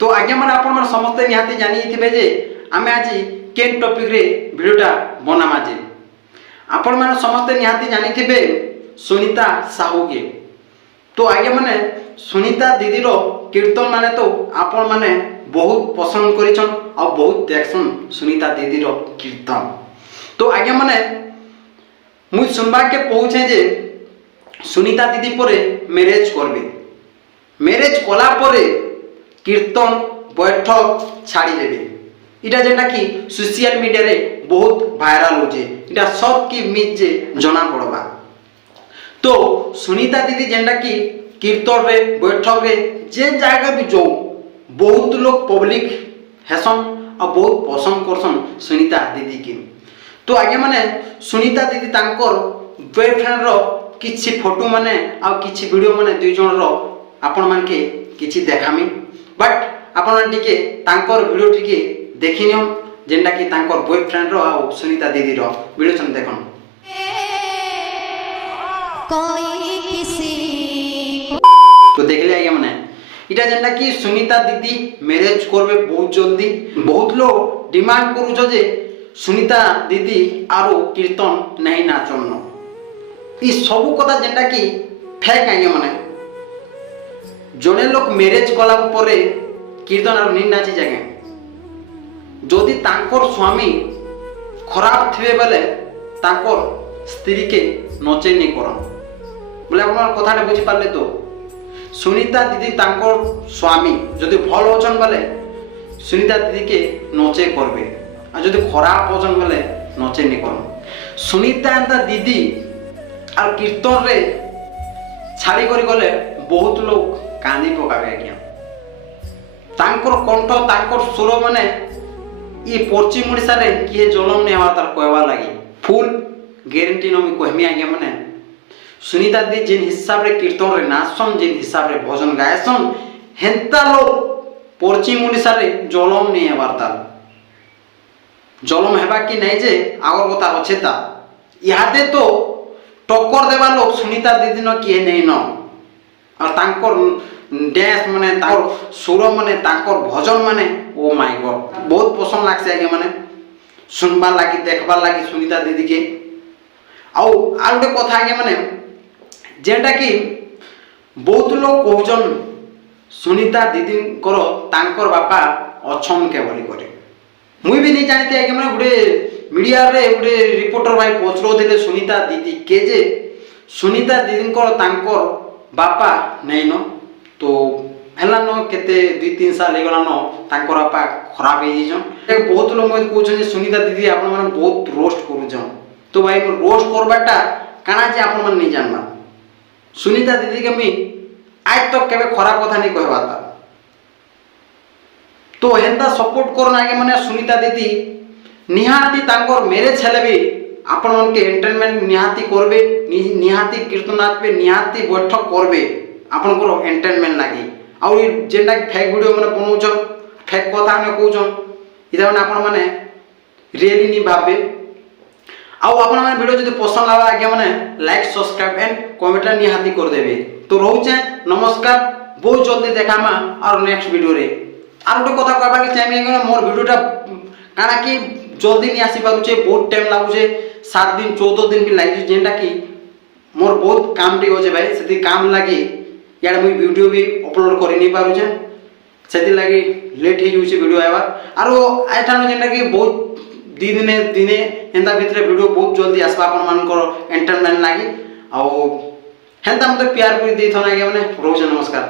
तो आज्ञा मैंने आपण मैंने समस्ते निहाती जानी थे जे आम आज केन टॉपिक रे वीडियोटा बनामा जे आपण मैंने समस्ते निहाती जानी थे सुनीता साहू के। तो आज्ञा मैंने सुनीता दीदी रो कीर्तन माने तो आपण मैंने बहुत पसंद करिछन और बहुत देखसन सुनीता दीदी रो कीर्तन। तो आज्ञा मैंने मुझ सुनबा के पहुँचे जे सुनीता दीदी परे मैरेज करबे, मैरेज कला परे कीर्तन बैठक छाड़ी देबे। इटा जेटा कि सोशल मीडिया रे बहुत वायरल होजे, इटा सब की मिज जे जना पड़वा। तो सुनीता दीदी जेटा कि कीर्तन रे बैठक रे जे जगह भी जो बहुत लोग पब्लिक हेसन और बहुत पसंद करसन सुनीता दीदी की। तो आगे माने सुनीता दीदी तांकर बॉयफ्रेंड रो किछि फोटो माने आ किछि वीडियो माने दुई जन रो आपण मान के किछि देखामी, बट आपण टिके तांकर वीडियो टिके देखिनियो जेंटा कि तांकर बॉयफ्रेंड रो आ सुनीता दीदी रो वीडियो सन देखन। कोई किसी तो देख ले आगे माने इटा जेंटा कि सुनीता दीदी मैरिज करबे बहुत जल्दी। बहुत लोग डिमांड करू जे सुनीता दीदी आरो कीर्तन नहीं नाचन। ई सब कथा जेंटा कि फेक आगे माने जने लोग मैरिज कला परे कीर्तन आरो नहीं नाची जागे जदि तांकर स्वामी खराब थिबे बेले तांकर स्त्री के नचे नहीं करन बोले अपन कथाटा बुझी पारले। तो सुनीता दीदी तांकर स्वामी जदि भल होचन बेले सुनीता दीदी के नचे करबे आ जदि खराब होचन बेले नचे नहीं करन। सुनीता एंता दीदी और कीर्तन रे छाड़ी करी गले बहुत लोग कांदी पकाबे आज्ञा। तांकर कंठ तांकर सुर माने ये पश्चिम ओडिसा रे किए जलम ने हवा तार कहवा लागि फुल गारंटी न मी कहमी आज्ञा। माने सुनीता दी जिन हिसाब रे कीर्तन रे नाचन जिन हिसाब रे भजन गायसन हेंता लोग पश्चिम ओडिसा रे जलम ने हवा तार जलम हेबा कि नहीं जे आगर कथा अच्छे ता इहादे तो टक्कर देवा लोग सुनीता दीदी न किए नहीं न और तांकर डांस माने तांकर सुर माने तांकर भजन माने ओ माय गॉड बहुत पसंद लागसे आगे माने सुनबा लागि देखबा लागि सुनीता दीदी के। आउ गोटे कथा आगे माने जेटा कि बहुत लोग कहजन सुनीता दीदी करो तांकर बापा अछन के बोली करे मुई भी नहीं जानते आगे माने गोटे मीडिया रे गोटे रिपोर्टर भाई पचरो देले सुनीता दीदी के जे सुनीता दीदी को तांकर बापा नहीं न तो हेला न केते 2-3 साल हे गला न तांकर बापा खराब हे जन। बहुत लोग मत कहछन सुनीता दीदी आपण माने बहुत रोस्ट करू जन। तो भाई रोस्ट करबाटा काना जे आपण माने नहीं जानबा सुनीता दीदी के मी आज तक केबे खराब कथा नहीं कहबा ता। तो हेंता सपोर्ट करना आगे माने सुनीता दीदी निहाती तांकर मैरिज हेले भी आपण मन के एंटरटेनमेंट निहाती करबे निहाती कीर्तन नाचबे निहाती बैठक करबे आपण को एंटरटेनमेंट लागि। आ जेंटा फेक वीडियो माने बनौछन फेक कथा ने कहछन इदा माने आपण माने रियली नहीं भाबे। आ आपण माने वीडियो जदि पसंद आवा आगे माने लाइक सब्सक्राइब एंड कमेंट निहाती कर देबे। तो रहउछे नमस्कार बहुत जल्दी देखामा और नेक्स्ट वीडियो रे। आर गोटे कथा कहबा के चाहि मोर वीडियोटा काना कि जल्दी नहीं आसी पारुचे बहुत टाइम लागुचे 7 दिन 14 दिन भी लागि जेंटा कि मोर बहुत काम टी होजे भाई सेति काम लागि यार मुई वीडियो भी अपलोड करि नहीं पारुचे सेति लागि लेट हे जुचे वीडियो आवा। आरो आइठानो जेंटा कि बहुत दिने दिने हेंता भितरे वीडियो बहुत जल्दी आसबा अपन मान को एंटरटेनमेंट लागि। आ हेंता मते प्यार करि देथन आगे माने रोज नमस्कार।